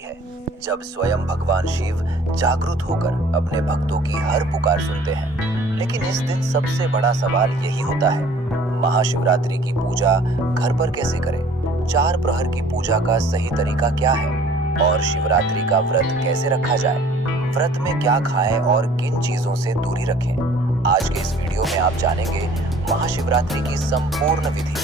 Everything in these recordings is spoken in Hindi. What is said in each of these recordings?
होती है, जब स्वयं भगवान शिव जागृत होकर अपने भक्तों की हर पुकार सुनते हैं। लेकिन इस दिन सबसे बड़ा सवाल यही होता है, महाशिवरात्रि की पूजा घर पर कैसे करें? 4 प्रहर की पूजा का सही तरीका क्या है? और शिवरात्रि का व्रत कैसे रखा जाए? व्रत में क्या खाएं और किन चीजों से दूरी रखें? आज के इस वीडियो में आप जानेंगे महाशिवरात्रि की संपूर्ण विधि,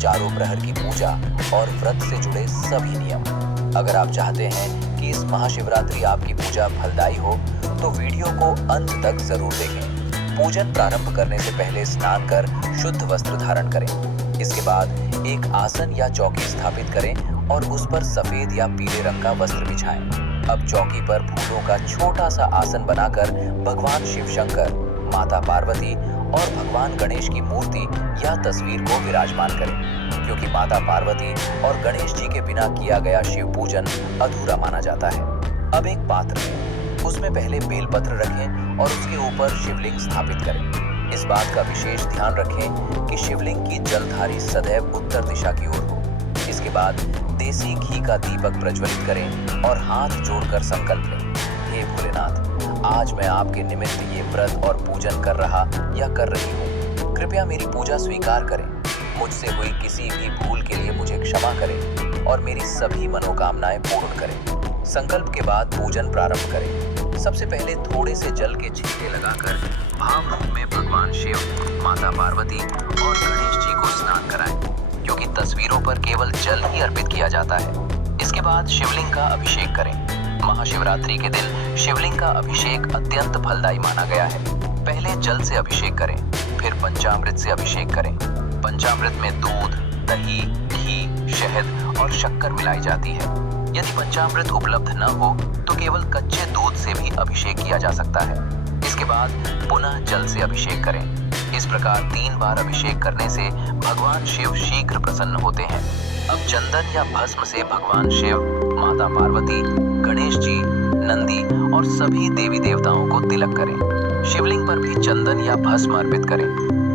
चारों प्रहर की पूजा और व्रत से जुड़े सभी नियम। अगर आप चाहते हैं कि इस महाशिवरात्रि आपकी पूजा फलदायी हो, तो वीडियो को अंत तक जरूर देखें। पूजन प्रारंभ करने से पहले स्नान कर शुद्ध वस्त्र धारण करें। इसके बाद एक आसन या चौकी स्थापित करें और उस पर सफेद या पीले रंग का वस्त्र बिछाएं। अब चौकी पर फूलों का छोटा सा आसन बनाकर भगवान शिव शंकर, माता पार्वती और भगवान गणेश की मूर्ति या तस्वीर को विराजमान करें, क्योंकि माता पार्वती और गणेश जी के बिना किया गया शिव पूजन अधूरा माना जाता है। अब एक पात्र में उसमें पहले बेलपत्र रखें और उसके ऊपर शिवलिंग स्थापित करें। इस बात का विशेष ध्यान रखें कि शिवलिंग की जलधारी सदैव उत्तर दिशा की ओर हो। इसके बाद देसी घी का दीपक प्रज्वलित करें और हाथ जोड़कर संकल्प लें, हे भोलेनाथ, आज मैं आपके निमित्त ये व्रत और पूजन कर रहा या कर रही हूँ। कृपया मेरी पूजा स्वीकार करें। मुझसे हुई किसी भी भूल के लिए मुझे क्षमा करें और मेरी सभी मनोकामनाएं पूर्ण करें। संकल्प के बाद पूजन प्रारंभ करें। सबसे पहले थोड़े से जल के छींटे लगाकर भाव रूप में भगवान शिव, माता पार्वती और गणेश जी को स्नान कराएं, क्योंकि तस्वीरों पर केवल जल ही अर्पित किया जाता है। इसके बाद शिवलिंग का अभिषेक करें। महाशिवरात्रि के दिन शिवलिंग का अभिषेक अत्यंत फलदायी माना गया है। पहले जल से अभिषेक करें, फिर पंचामृत से अभिषेक करें। पंचामृत में दूध, दही, घी, शहद और शक्कर मिलाई जाती है। यदि पंचामृत उपलब्ध न हो तो केवल कच्चे दूध से भी अभिषेक किया जा सकता है। इसके बाद पुनः जल से अभिषेक करें। इस प्रकार 3 बार अभिषेक करने से भगवान शिव शीघ्र प्रसन्न होते हैं। अब चंदन या भस्म से भगवान शिव, माता पार्वती, गणेश जी, नंदी और सभी देवी देवताओं को तिलक करें। शिवलिंग पर भी चंदन या भस्म अर्पित करें।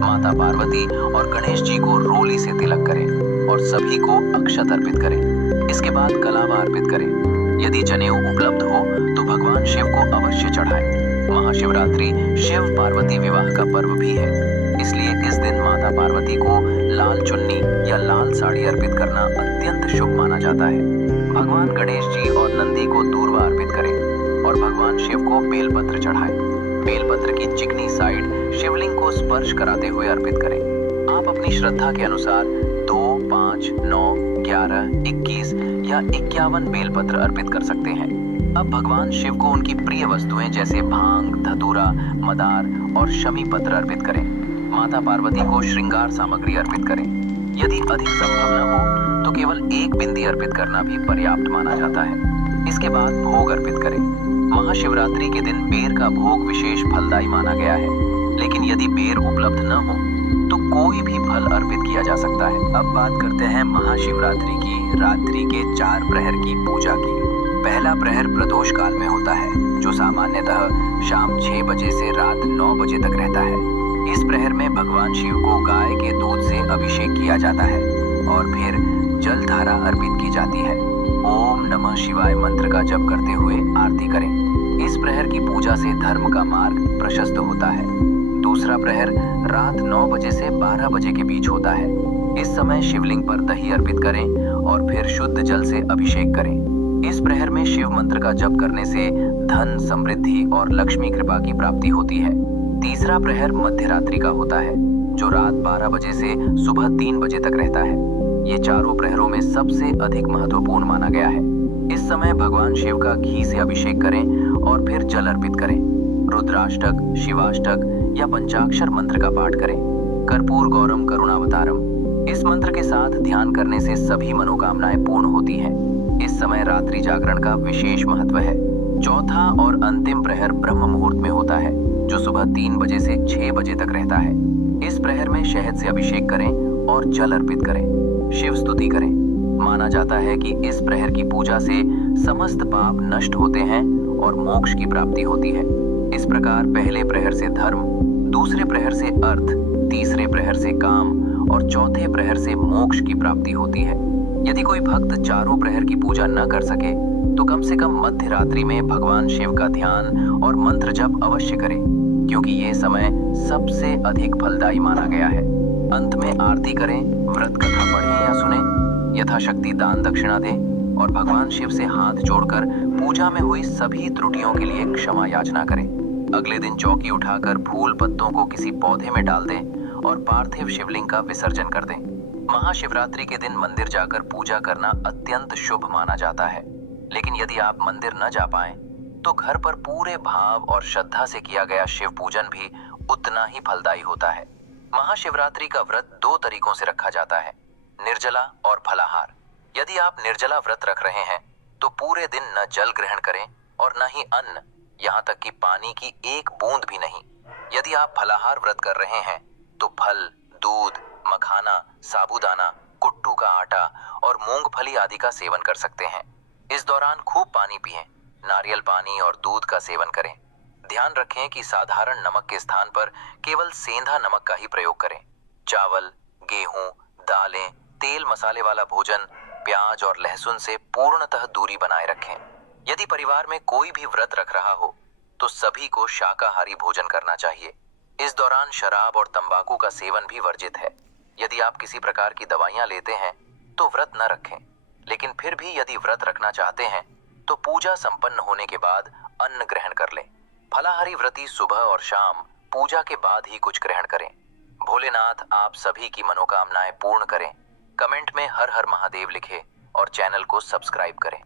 माता पार्वती और गणेश जी को रोली से तिलक करें और सभी को अक्षत अर्पित करें। इसके बाद कलावा अर्पित करें। यदि जनेऊ उपलब्ध हो तो भगवान शिव को अवश्य चढ़ाएं। महाशिवरात्रि शिव पार्वती विवाह का पर्व भी है, इसलिए इस दिन माता पार्वती को लाल चुन्नी या लाल साड़ी अर्पित करना अत्यंत शुभ माना जाता है। भगवान गणेश जी और नंदी को दूर्वा अर्पित करें और भगवान शिव को बेलपत्र चढ़ाएं। बेलपत्र की चिकनी साइड शिवलिंग को स्पर्श कराते हुए अर्पित करें। आप अपनी श्रद्धा के अनुसार 2, 5, 9, 11, 21 या 51 बेलपत्र अर्पित कर सकते हैं। अब भगवान शिव को उनकी प्रिय वस्तुएं जैसे भांग, धतूरा, मदार और शमी पत्र अर्पित करें। माता पार्वती को श्रृंगार सामग्री अर्पित करें। यदि अधिक संभव न हो तो केवल 1 बिंदी अर्पित करना भी पर्याप्त माना जाता है। इसके बाद भोग अर्पित करें। महाशिवरात्रि के दिन बेर का भोग विशेष फलदायी माना गया है, लेकिन यदि बेर उपलब्ध न हो तो कोई भी फल अर्पित किया जा सकता है। अब बात करते हैं महाशिवरात्रि की रात्रि के 4 प्रहर की पूजा की। पहला प्रहर प्रदोष काल में होता है, जो सामान्यतः शाम 6 बजे से रात 9 बजे तक रहता है। इस प्रहर में भगवान शिव को गाय के दूध से अभिषेक किया जाता है और फिर जल धारा अर्पित की जाती है। ओम नमः शिवाय मंत्र का जप करते हुए आरती करें। इस प्रहर की पूजा से धर्म का मार्ग प्रशस्त होता है। दूसरा प्रहर रात 9 बजे से 12 बजे के बीच होता है। इस समय शिवलिंग पर दही अर्पित करें और फिर शुद्ध जल से अभिषेक करें। इस प्रहर में शिव मंत्र का जप करने से धन, समृद्धि और लक्ष्मी कृपा की प्राप्ति होती है। तीसरा प्रहर मध्य रात्रि का होता है, जो रात 12 बजे से सुबह 3 बजे तक रहता है। ये चारों प्रहरों में सबसे अधिक महत्वपूर्ण माना गया है। इस समय भगवान शिव का घी से अभिषेक करें और फिर जल अर्पित करें। रुद्राष्टक, शिवाष्टक या पंचाक्षर मंत्र का पाठ करें। कर्पूर गौरम करुणावतारम, इस मंत्र के साथ ध्यान करने से सभी मनोकामनाएं पूर्ण होती हैं। इस समय रात्रि जागरण का विशेष महत्व है। चौथा और अंतिम प्रहर ब्रह्म मुहूर्त में होता है, जो सुबह 3 बजे से 6 बजे तक रहता है। इस प्रहर में शहद से अभिषेक करें और जल अर्पित करें। शिव स्तुति करें। माना जाता है कि इस प्रहर की पूजा से समस्त पाप नष्ट होते हैं और मोक्ष की प्राप्ति होती है। इस प्रकार पहले प्रहर से धर्म, दूसरे प्रहर से अर्थ, तीसरे प्रहर से काम और चौथे प्रहर से मोक्ष की प्राप्ति होती है। यदि कोई भक्त चारों प्रहर की पूजा न कर सके तो कम से कम मध्य रात्रि में भगवान शिव का ध्यान और मंत्र जप अवश्य करें, क्योंकि ये समय सबसे अधिक फलदायी माना गया है। अंत में आरती करें, व्रत कथा पढ़ें या सुने, यथाशक्ति दान दक्षिणा दें और भगवान शिव से हाथ जोड़कर पूजा में हुई सभी त्रुटियों के लिए क्षमा याचना करें। अगले दिन चौकी उठाकर फूल पत्तों को किसी पौधे में डाल दें और पार्थिव शिवलिंग का विसर्जन कर दें। महाशिवरात्रि के दिन मंदिर जाकर पूजा करना अत्यंत शुभ माना जाता है, लेकिन यदि आप मंदिर न जा पाएं, तो घर पर पूरे भाव और श्रद्धा से किया गया शिव पूजन भी उतना ही फलदायी होता है। महाशिवरात्रि का व्रत 2 तरीकों से रखा जाता है, निर्जला और फलाहार। यदि आप निर्जला व्रत रख रहे हैं तो पूरे दिन न जल ग्रहण करें और न ही अन्न, यहाँ तक कि पानी की एक बूंद भी नहीं। यदि आप फलाहार व्रत कर रहे हैं तो फल, दूध, मखाना, साबूदाना, कुट्टू का आटा और मूंगफली आदि का सेवन कर सकते हैं। इस दौरान खूब पानी पिएं, नारियल पानी और दूध का सेवन करें। ध्यान रखें कि साधारण नमक के स्थान पर केवल सेंधा नमक का ही प्रयोग करें। चावल, गेहूं, दालें, तेल मसाले वाला भोजन, प्याज और लहसुन से पूर्णतः दूरी बनाए रखें। यदि परिवार में कोई भी व्रत रख रहा हो तो सभी को शाकाहारी भोजन करना चाहिए। इस दौरान शराब और तंबाकू का सेवन भी वर्जित है। यदि आप किसी प्रकार की दवाइयां लेते हैं तो व्रत न रखें, लेकिन फिर भी यदि व्रत रखना चाहते हैं तो पूजा संपन्न होने के बाद अन्न ग्रहण कर लें। फलाहारी व्रती सुबह और शाम पूजा के बाद ही कुछ ग्रहण करें। भोलेनाथ आप सभी की मनोकामनाएं पूर्ण करें। कमेंट में हर हर महादेव लिखें और चैनल को सब्सक्राइब करें।